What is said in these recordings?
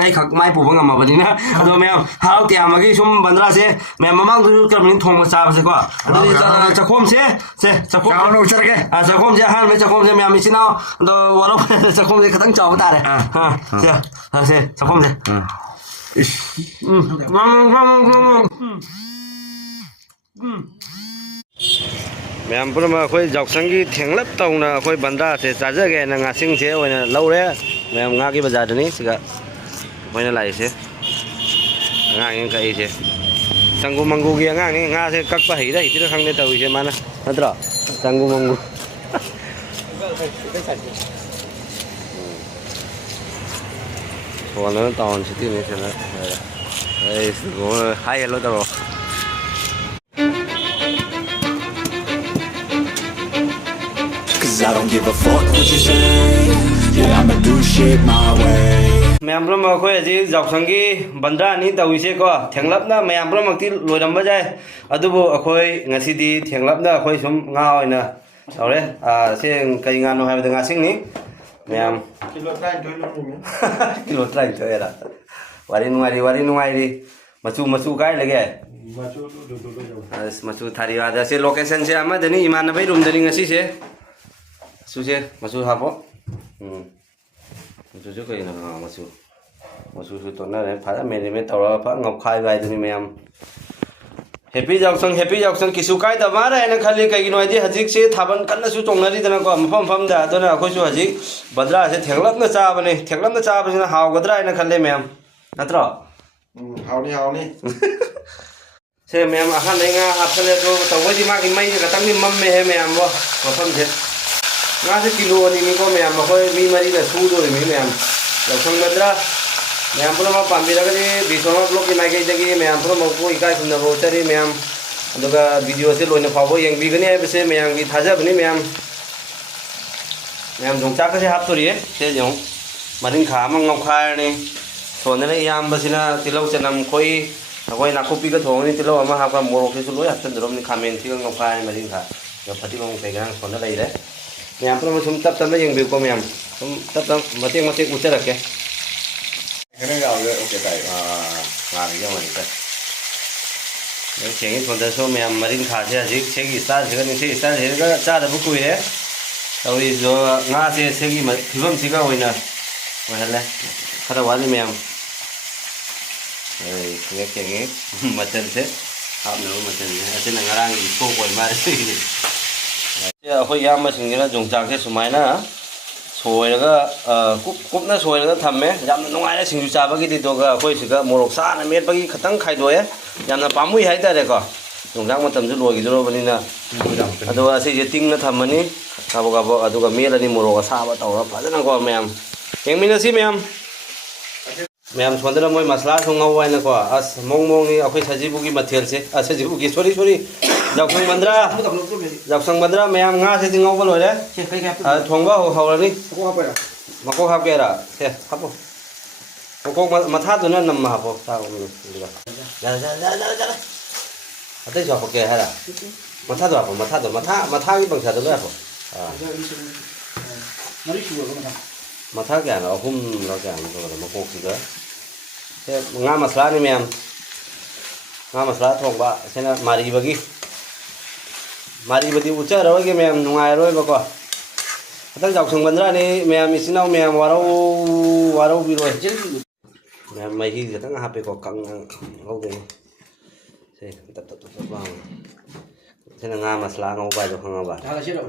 hay khắc mai phụ bằng mà nè rồi mẹ hao tiền mà cái sum bắn ra xe mẹ mà mang tôi cầm những thùng mà sao sẽ qua rồiจะคมเสียจะคมเอาเราจะไงจะคมเสียฮันไม่จะคมเสียแม่ไม่ชินเอาเดี๋ยววันเราจะคมเสียก็ตั้งจอไม่ได้เลยเสียจะคมเสียแม่พูดมาคุยจอกสังกีเถียงลับตรงนะคุยบรรดาเสียจ่าเจ๊แกนงาซิงเสียวันนี้เล่าเลยแม่งากี่บาทนี้สิกะวันนี้ไหลเสียงาเงี้ยก็อีเสียTanggu manggu kia ngang ni ngang se kak pahi dah itu khang ni tahu je mana antara tanggu manggu soal ni tahun situ ni sana hai hello tahu Cause I don't give a fuck what you say. Yeah, I'ma do shit my way. Mẹ em mà khơi gì dọc sang cái bắn ra ní tàu xe co thieng lấp na mẹ em mà tí lùi đâm vào đây ở đâu bộ khơi ngày xí đi thieng lấp na khơi xuống ngao nè sau đấy xe cây ngàn nó hay được ngã sinh ní mẹ em kilo trai chơi là wari nuai đi mà chú cái là cái mà chú thari ada xe location xe mà đây ní iman nó phải room đây ngã xí xe chú xe mà chú hấp ó chú cái nào mà chú tuần này phải mình tàu phải ngọc khai vậy thì mình happy dọc sông kisu cái tao mà đây nó khali cái nói gì hả xe tháp cắn nó chú trồng nó đi tao có phong đã tôi là khôi chú hả bật ra sẽ thiệt lắm nó cha bên nó hào cái đây nó khali mình nó trọ hào đi xe mình ăn này nghe hấp lên rồi tàu cái gì mà cái mấy cái tăng đi mắm mè mình vô có phong thế ngã sẽ kilo này mình có mình mà coi mình mà đi là thu rồi mình dọc sông bật ra Mẹ pula ma pambi la kadi bisoma blog ki nai kai jagi mẹ pula ma ko ikai sunna ro chari mẹ aduga video se loina phawo yang bi gani ai se mẹ ki thaja bani mẹ jong cha ka se hap tori se jong maring kha ma ngok kha ni thon ne yam basina tilau chanam khoi koi na kopi ka thong ni tilau ama ha ka morok se loi hap chandrom ni khamen ti ngok kha ni maring kha ya phati bang pe gang thon lai de mẹ pula ma sum tap tam yang bi ko mẹ sum tap tam mate ucha rakhe cái này gạo rồi ok tại làm cái gì vậy nếu chuyện cái phần đó số mình marin khá thế gì sẽ cái start thì cái start thì cái cha đã bút cuối đấy rồi rồi ngã sẽ cái mà thì vẫn sẽ cái vậy nè vậy là khá là quá đi mình rồi cái cái mà chân thế học nữa mà chân thế là ngarang cái cô quậy mà đấy giờ hồi yam mà sinh cái dùng trang cái số máy nữa sôi là cúp nó sôi là thầm ấy, dám nó ngay là sinh ra bagi đi đâu cái khơi sự cái mồ sa này miết bagi khát tăng khai đuôi ấy, dám nó bám mũi hay ta đấy co, dùng rác mà thầm chút lùi cái chỗ bên này nè, đó xây tinh nó thầm mà ní, cabo đó cái miết là đi mồ sa bắt đầu nó phải rất là co mềm, tiếng mình là gì mềm xuân đó là mỗi masala xong ngâu vậy nè co, mong đi, khơi saji buki material se, saji buki sorry dọc sông bắn ra mềm ngã sẽ ngâu vào rồi đấy thùng vào hầu là đi mà cô hấp kia là thế hấp không cô mà thắt rồi nó nằm mà hấp không sao không được ra tới giờ học kia hay là mà thắt rồi mà thắt cái bằng sợi đó không mà thắt cái nó không nó cái mà cô gì đó thế ngã masala này mềm ngã masala thùng bạ thế là mari bagi mari bati ucha rồi cái mềm nungai rồi bà con, tất dọc sông bắn ra này mềm mình xin đâu mềm vào bị rồi, mềm mấy khi tất cả hấp bị có căng không đấy, thế tập vào, thế là ngà masala ngau bài rồi không ngau bài,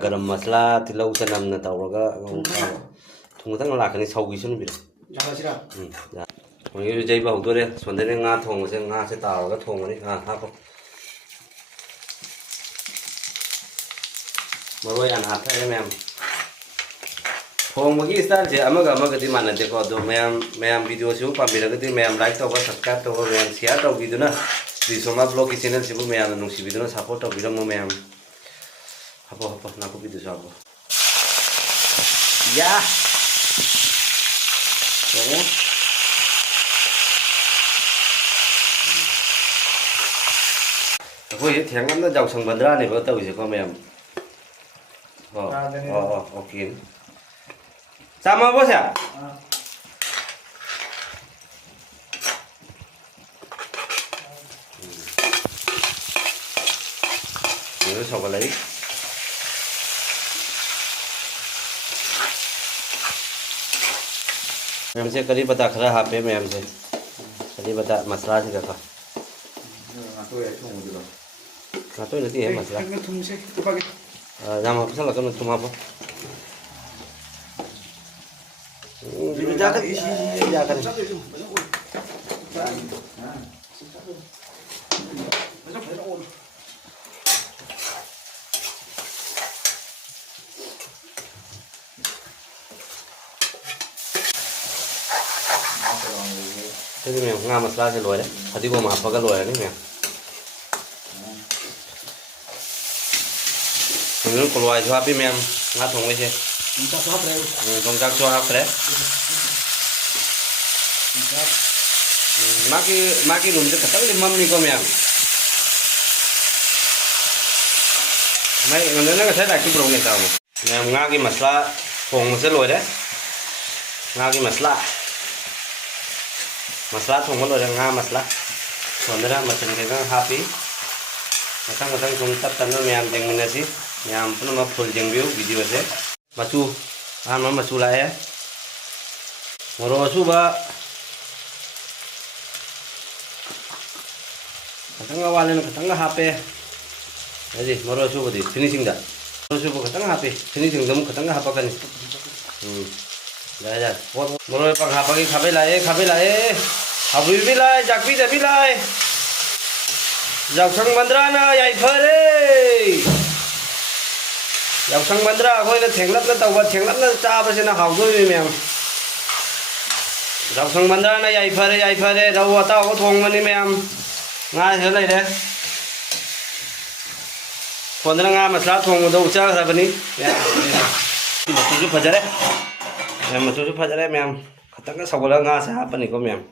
garam masala thì lâu sẽ nằm là tàu rồi cái thùng tất cả là cái này sâu cái xuống bị rồi, rồi dây vào tôi đây, xuân đây ngà thùng sẽ tàu cái thùng này hấp không. Maroi an hap hai mem phong bagi style je amaga ti mana je ko do mem video chu pa bi ra ti mem like to subscribe to mem share to video na di soma blog ki channel sibu mem nung si video na support to video mo mem hapo na ko video sabo ya ko ye thiang am na jaw sang bandra ne ko tau je ko mem ok. Sama bos ya? ꯃꯁꯟꯁꯨ ꯁꯧꯒꯠꯂꯛꯏ ꯃꯌꯥꯝꯁꯦ ꯀꯔꯤ ꯄꯇꯥ ꯈꯔ ꯍꯥꯞꯄꯦ ꯃꯌꯥꯝꯁꯦ ꯀꯔꯤ ꯄꯇꯥ ꯃꯁꯂꯥꯁꯤꯗꯀꯣ ꯉꯥꯇꯣꯏ ꯅꯠꯇꯦꯍꯦ ꯃꯁꯂꯥ ꯌꯥꯝ ꯍꯥꯞꯆꯜꯂꯛꯀꯅꯨ ꯊꯨꯝ ꯍꯥꯞꯄꯣ Thế thì mình ngao masala sẽ lùi đấy, thật đi qua mà hấp cái lùi đấy nè. Mình có lùi cho hấp mình ngắt thùng cái gì? Không chắc cho hấp đấy. Maki lùm cho cả tất lên mâm đi con mình. Mấy người nó thấy là cái bụng này sao mà? Mình ngao cái masala thùng sẽ lùi đấy. Ngao cái masala. Masala thùng có lồi nga masala, còn đây là macam cái cái happy, matang chúng tập tận nó miam jeng mình nasi, miam pun mà full jeng view video thế, macu, nó macu lại, moro macu ba, katang awal ini katang happy, jadi moro macu bodi finishing dah, moro macu katang happy, finishing kamu katang apa kan? Dah, moro pang happy kabe lai. Habis bilai, jakbi dah bilai. Jak sang bandra na, yai phare. Jak sang bandra, kau ini thenglat na tau, thenglat na cha apa sih na hau tu ni memang. Jak sang bandra na, yai phare, rau atau kau thong mana memang. Ngai thế này đấy. Còn đây ngai masala thong đâu cha ra bên ní. Mà chú chú phật đấy. Mà chú chú phật đấy memang. Katang cái sau cái ngai sẽ apa ni kau memang.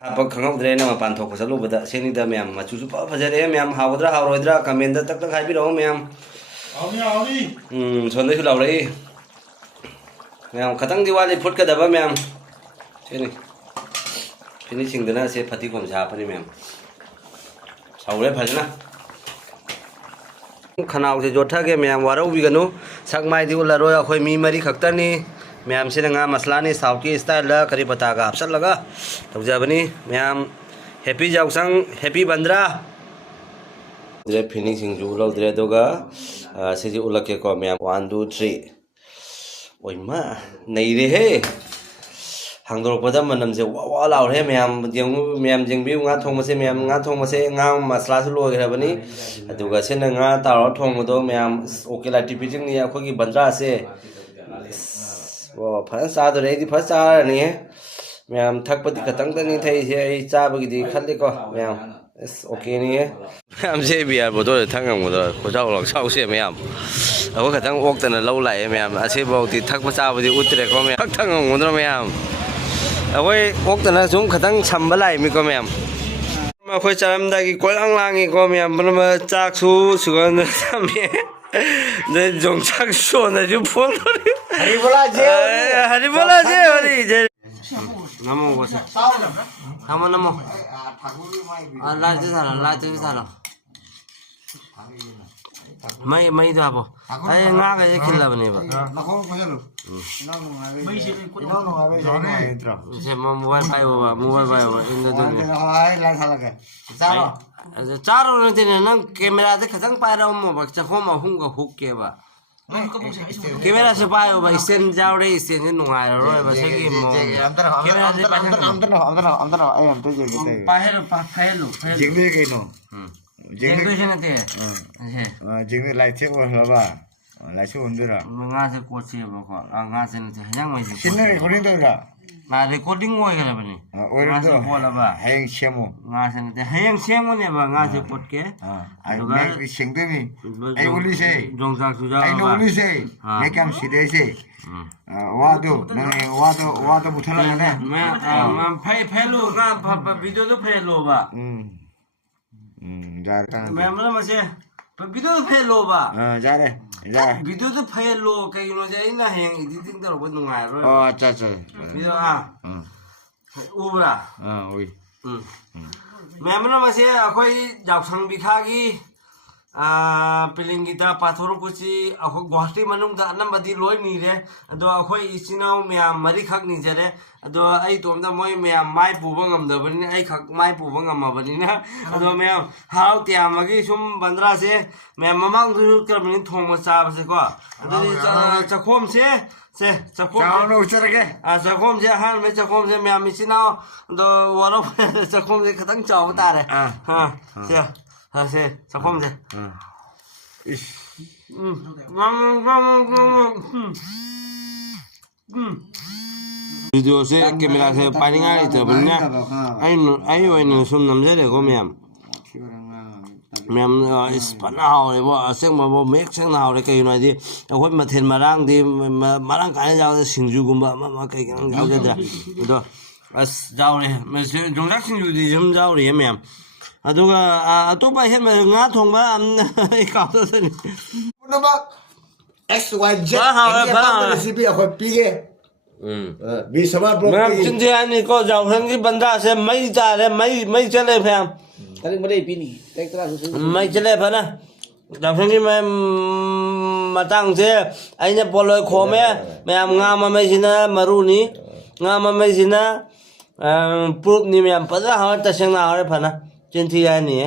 Apa khangau dre na pan thok salu bada seni da myam ma chu chu pa phajare myam hawdra hawroidra comment da tak tak hai bi ro myam awni sonde chu law rei myam khatang diwali phut ka daba myam seni finishing da na se phati khom cha pani myam saure phajna khanau se jotha ge myam warau bi ganu sakmai di ula ro khoi mi mari khaktani ma'am से ना मसला नहीं south की style करी पता का option लगा तो जबनी मैम हैप्पी जाउसंग हैप्पी बंद्रा दरे फिनिशिंग जो लो दरे दोगा से जी उलके को मैम 1 2 3 ओइ मा नहीं रे हे हांगदोर पदा मनम से वा लाउ रे मैम जेंग भी nga thong से मैम nga thong से nga मसला से लो गे बनी अदुगा से ना nga तारो thong दो मैम ओके ला टिपी जिंग नि आखो की बंद्रा से वो फर्स्ट चादर है फर्स्ट चार नहीं है मैम थक पति खतंग तो नहीं थी से चाब की दी खल को मैम ओके नहीं है मैम से भी यार बोतो थक बोतो खुजाव लग साउ से मैम अब खतंग ओक्तन लौ लाए मैम असे बहुती थक चाबदी उतरे को मैम थक बोतो मैम अब ओक्तन जुम खतंग छंब लाए मी को मैम अखोई चारमदागी कोलांग लांगी को मैम चाकसु सुगन सामे 내 정착 쇼나 좀 폰을 Haribola je hari je namo bosa namo la tu sala mai tu apa ai nga cái khil la bani ba se mobile pai ba inda tu चारों ने तेरे ना कैमरा से खतंग पाए रहा हूँ मैं बच्चा को माहूँ का हुक के बा कैमरा से पाए हो भाई स्टैंड जाओ रे स्टैंड से नुआए रो है बस कि कैमरा से अंदर पाए लो जिंगले के नो जिंगले से नते जिंगले लाइट से वो हवा लाइट से उन्दिरा मंगा से कोच से बको अंगा से नते हजांग में सिन्ने रिकॉर्डिंग तो रहा ना रिकॉर्डिंग हो गया बनी ओरे तो बोला बा hang शेमो nga se nate hayang shemo ne ba nga se pot ke आई मैं सिंगदे में आई बोली से jongsak su ja I know बोली से मैं काम सीधे से वादो नहीं वादो बुथला ना मैं फै लो nga video to फै लो ba जा रहा मैं मतलब मसे video to फै लो ba जा रहे जा video to फै लो कई नो जाई ना हैंग editing तो बहुत नुंगाय रो अच्छा video ubra वही मैं मतलब मसे अखोई जाउसंग बिखा की ꯄꯤꯂꯤꯡꯒꯤꯗ ꯄꯥꯊꯣꯔꯛꯄꯁꯤ ꯑꯩꯈꯣꯏ ꯒꯨꯋꯥꯍꯥꯇꯤ ꯃꯅꯨꯡꯗ ꯑꯅꯝꯕꯗꯤ ꯂꯣꯏ ꯅꯤꯔꯦ ꯑꯗꯣ ꯑꯩꯈꯣꯏ ꯏꯆꯤꯟ ꯏꯅꯥꯎ ꯃꯌꯥꯝ ꯃꯔꯤꯈꯛ ꯅꯤꯖꯔꯦ ꯑꯗꯣ ꯑꯩ ꯏꯇꯣꯝꯇ ꯃꯣꯏ ꯃꯌꯥꯝ ꯃꯥꯏ ꯄꯨꯕ ꯉꯝꯗꯕꯅꯤꯅ ꯑꯩꯈꯛ ꯃꯥꯏ ꯄꯨꯕ ꯉꯝꯃꯕꯅꯤꯅ ꯑꯗꯣ ꯃꯌꯥꯝ ꯍꯔꯥꯎ ꯇꯌꯥꯝꯕꯒꯤ ꯁꯨꯝ ꯕꯟꯗ꯭ꯔꯥꯁꯦ ꯃꯌꯥꯝ ꯃꯃꯥꯡꯗꯁꯨ ꯀꯔꯝꯕꯅꯤ ꯊꯣꯡꯕ ꯆꯥꯕꯁꯦꯀꯣ ꯑꯗꯨꯗꯤ ꯆꯥꯛꯈꯣꯝꯁꯦ ꯁꯦ ꯆꯥꯎꯅ ꯎꯆꯔꯒꯦ ꯆꯥꯛꯈꯣꯝꯁꯦ ꯑꯍꯥꯟꯕ ꯆꯥꯛꯈꯣꯝꯁꯦ ꯃꯌꯥꯝ ꯏꯆꯤꯟ ꯏꯅꯥꯎ ꯑꯗꯣ ꯋꯥꯔꯧ ꯆꯥꯛꯈꯣꯝꯁꯦ ꯈꯤꯇꯪ ꯆꯥꯎꯕ ꯇꯥꯔꯦ ꯁꯦ ꯆꯥꯛꯈꯣꯝꯁꯦ ꯚꯤꯗꯤꯑꯣꯁꯦ ꯀꯦꯃꯦꯔꯥꯁꯦ ꯄꯥꯏꯅꯤꯡꯉꯥꯏ ꯂꯩꯇꯕꯅꯤꯅ ꯑꯩ ꯑꯣꯏꯅ ꯁꯨꯝ ꯅꯝꯖꯔꯦꯀꯣ ꯃꯌꯥꯝ ꯐꯅ ꯍꯥꯎꯔꯦꯕꯣ ꯑꯁꯦꯡꯕꯕꯨ ꯃꯌꯦꯛ ꯁꯦꯡꯅ ꯍꯥꯎꯔꯦ ꯀꯩꯒꯤꯅꯣ ꯍꯥꯏꯗꯤ ꯑꯩꯈꯣꯏ ꯃꯊꯦꯜ ꯃꯔꯥꯡꯗꯤ ꯃꯔꯥꯡ ꯀꯥꯏꯅ ꯌꯥꯎꯗꯦ ꯁꯤꯡꯖꯨꯒꯨꯝꯕ ꯑꯃ ꯀꯩꯀꯩ ꯌꯥꯎꯖꯗ꯭ꯔꯦ ꯑꯗꯣ ꯑꯁ ꯌꯥꯎꯔꯦ ꯌꯣꯡꯆꯥꯛ ꯁꯤꯡꯖꯨꯗꯤ ꯁꯨꯝ ꯌꯥꯎꯔꯤꯌꯦ ꯃꯌꯥꯝ ꯑꯗꯨꯒ ꯑꯇꯣꯞꯄ ꯑꯍꯦꯟꯕ ꯉꯥ ꯊꯣꯡꯕ ꯑꯩ ꯀꯥꯎꯊꯣꯛꯆꯅꯤ ꯄꯨꯝꯅꯃꯛ XYZ ꯔꯦꯁꯤꯄꯤ ꯑꯩꯈꯣꯏ ꯄꯤꯒꯦ ꯕꯤꯁꯃꯥ ꯕ꯭ꯂꯣꯛ ꯄꯤꯒꯦ ꯆꯤꯟꯊꯤ ꯍꯥꯏꯅꯤꯀꯣ ꯖꯥꯎꯁꯟꯒꯤ ꯕꯟꯗꯥꯁꯦ ꯃꯩ ꯆꯥꯔꯦ ꯃꯩ ꯆꯠꯂꯦ ꯐꯌꯥꯝ ꯃꯩ ꯆꯠꯂꯦ ꯐꯅ ꯖꯥꯎꯁꯟꯒꯤ ꯃꯇꯥꯡꯁꯦ ꯑꯩꯅ ꯄꯣꯂꯣꯏ ꯈꯣꯝꯃꯦ ꯃꯌꯥꯝ ꯉꯥ ꯃꯃꯩꯁꯤꯅ ꯃꯔꯨꯅꯤ ꯉꯥ ꯃꯃꯩꯁꯤꯅ ꯄ꯭ꯔꯨꯞꯅꯤ ꯃꯌꯥꯝ ꯐꯖꯅ ꯍꯥꯎꯔꯦ ꯇꯁꯦꯡꯅ ꯍꯥꯎꯔꯦ ꯐꯅ ꯆꯤꯟꯊꯤ ꯍꯥꯏꯅꯤꯌꯦ